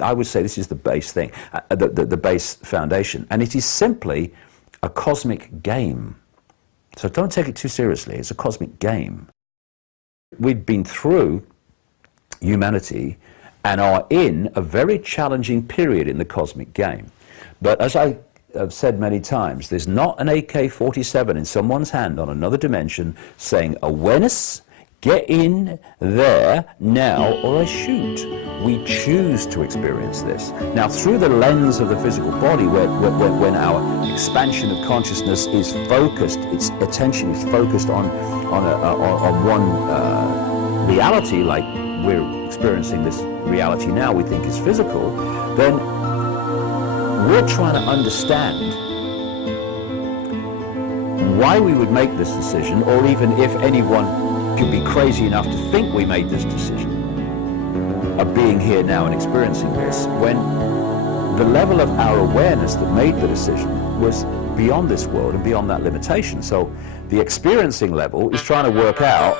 I would say this is the base thing, the base foundation, and it is simply a cosmic game. So don't take it too seriously. It's a cosmic game. We've been through humanity and are in a very challenging period in the cosmic game. But as I have said many times, there's not an AK-47 in someone's hand on another dimension saying, awareness, get in there now or I shoot. We choose to experience this. Now, through the lens of the physical body, when our expansion of consciousness is focused, its attention is focused on one reality, like we're experiencing this reality now we think is physical, then we're trying to understand why we would make this decision, or even if anyone could be crazy enough to think we made this decision of being here now and experiencing this, when the level of our awareness that made the decision was beyond this world and beyond that limitation. So the experiencing level is trying to work out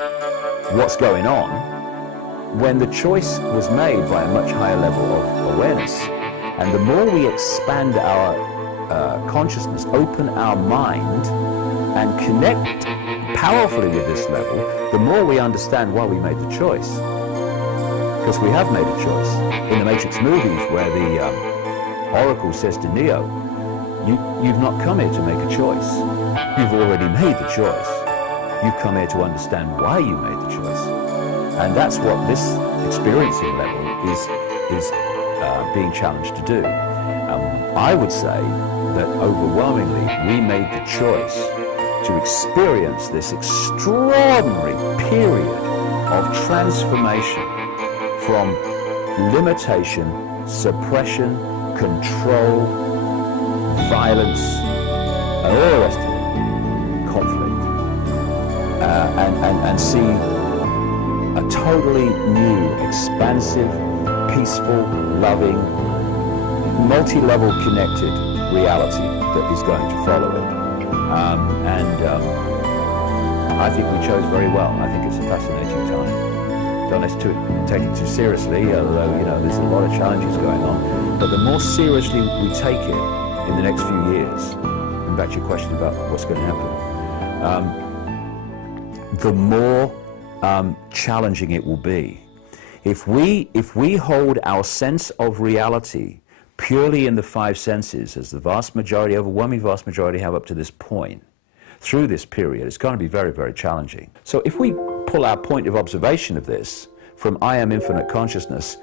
what's going on when the choice was made by a much higher level of awareness. And the more we expand our consciousness, open our mind, and connect powerfully with this level, the more we understand why we made the choice. Because we have made a choice. In the Matrix movies, where the Oracle says to Neo, you've not come here to make a choice. You've already made the choice. You've come here to understand why you made the choice. And that's what this experiencing level is being challenged to do. I would say that overwhelmingly we made the choice to experience this extraordinary period of transformation from limitation, suppression, control, violence, and all the rest of it, conflict, and see a totally new, expansive, peaceful, loving, multi-level connected reality that is going to follow it. I think we chose very well. I think it's a fascinating time. Don't let's take it too seriously, although, you know, there's a lot of challenges going on. But the more seriously we take it in the next few years, and back to your question about what's going to happen, the more challenging it will be. If we hold our sense of reality purely in the five senses, as the vast majority, overwhelming vast majority have up to this point, through this period, it's going to be very, very challenging. So if we pull our point of observation of this from I am infinite consciousness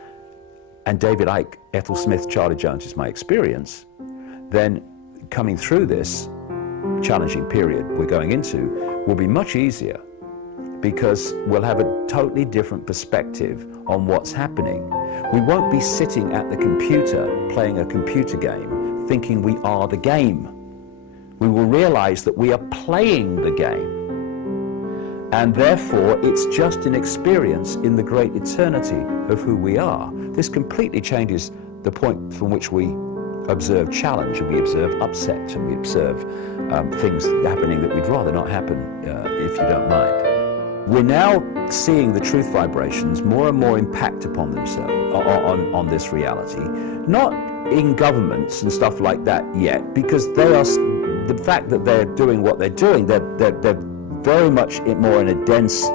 and David Icke, Ethel Smith, Charlie Jones is my experience, then coming through this challenging period we're going into will be much easier, because we'll have a totally different perspective on what's happening. We won't be sitting at the computer playing a computer game thinking we are the game. We will realize that we are playing the game, and therefore it's just an experience in the great eternity of who we are. This completely changes the point from which we observe challenge, and we observe upset, and we observe things happening that we'd rather not happen, if you don't mind. We're now seeing the truth vibrations more and more impact upon themselves, on this reality. Not in governments and stuff like that yet, because they are, the fact that they're doing what they're doing, they're very much more in a dense,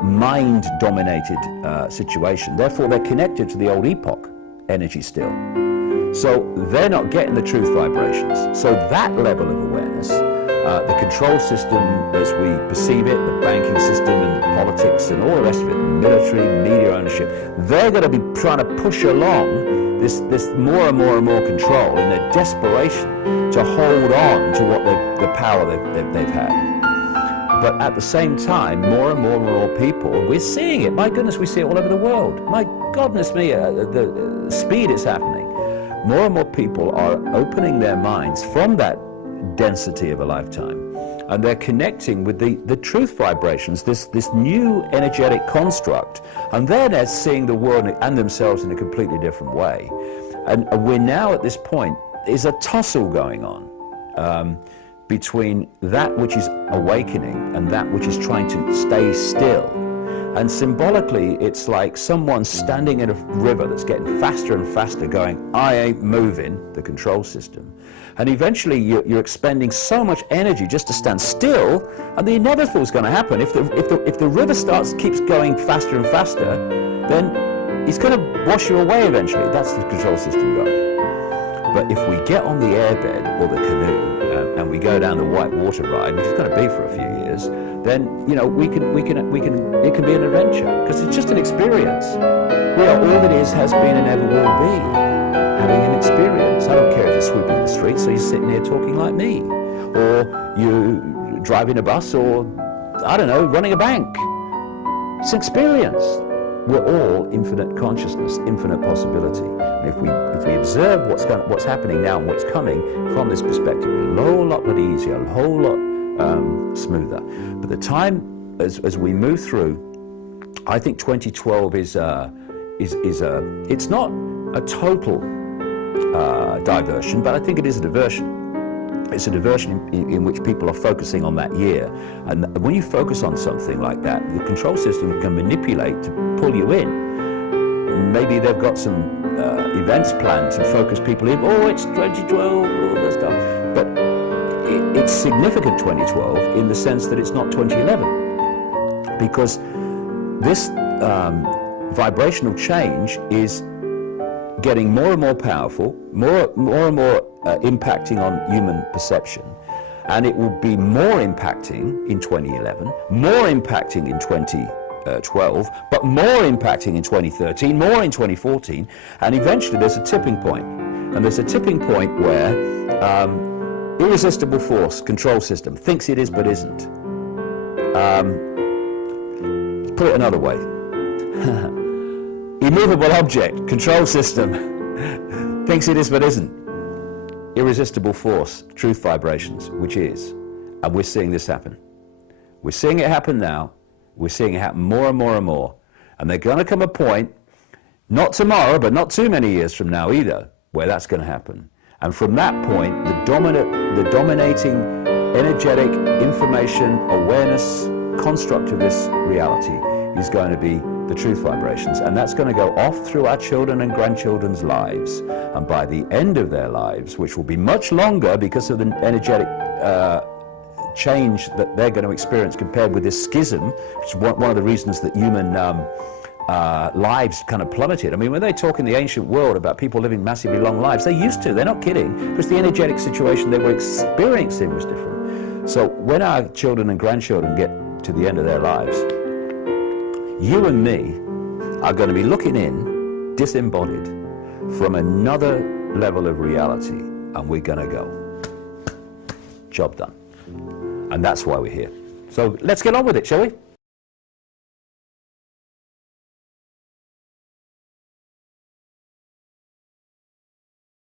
mind-dominated situation. Therefore, they're connected to the old epoch energy still. So they're not getting the truth vibrations. So that level of awareness, the control system as we perceive it, the banking system and politics and all the rest of it, the military, media ownership, they're going to be trying to push along this more and more and more control in their desperation to hold on to what the power they've had. But at the same time, more and more and more people, we're seeing it. My goodness, we see it all over the world. My goodness me, the speed it's happening. More and more people are opening their minds from that density of a lifetime, and they're connecting with the truth vibrations, this new energetic construct, and then they're seeing the world and themselves in a completely different way. And we're now at this point, there's a tussle going on between that which is awakening and that which is trying to stay still. And symbolically, it's like someone standing in a river that's getting faster and faster going, I ain't moving, the control system. And eventually you're expending so much energy just to stand still, and the inevitable is going to happen. If the river keeps going faster and faster, then it's going to wash you away eventually. That's the control system going. But if we get on the airbed or the canoe and we go down the white water ride, which is going to be for a few years, then it can be an adventure, because it's just an experience. All it is, has been, and ever will be, having an experience. I don't care if you're sweeping the streets or you're sitting here talking like me, or you're driving a bus, or I don't know, running a bank. It's an experience. We're all infinite consciousness, infinite possibility. And if we observe what's happening now and what's coming from this perspective, a whole lot easier, a whole lot smoother. But the time as we move through, I think 2012 is it's not a total diversion, but I think it is a diversion. It's a diversion in which people are focusing on that year. And when you focus on something like that, the control system can manipulate to pull you in. Maybe they've got some events planned to focus people in. Oh, it's 2012, all that stuff. But it's significant 2012 in the sense that it's not 2011. Because this vibrational change is getting more and more powerful, more and more impacting on human perception, and it will be more impacting in 2011, more impacting in 2012, but more impacting in 2013, more in 2014, and eventually there's a tipping point. And there's a tipping point where irresistible force, control system, thinks it is but isn't. Put it another way. Immovable object, control system, thinks it is but isn't. Irresistible force, truth vibrations, which is. And we're seeing this happen. We're seeing it happen now. We're seeing it happen more and more and more. And there's going to come a point, not tomorrow, but not too many years from now either, where that's going to happen. And from that point, the dominating energetic information, awareness, construct of this reality is going to be the truth vibrations, and that's going to go off through our children and grandchildren's lives, and by the end of their lives, which will be much longer because of the energetic change that they're going to experience compared with this schism, which is one of the reasons that human lives kind of plummeted. I mean, when they talk in the ancient world about people living massively long lives, they used to, they're not kidding, because the energetic situation they were experiencing was different. So when our children and grandchildren get to the end of their lives, you and me are going to be looking in, disembodied, from another level of reality, and we're going to go, job done. And that's why we're here. So let's get on with it, shall we?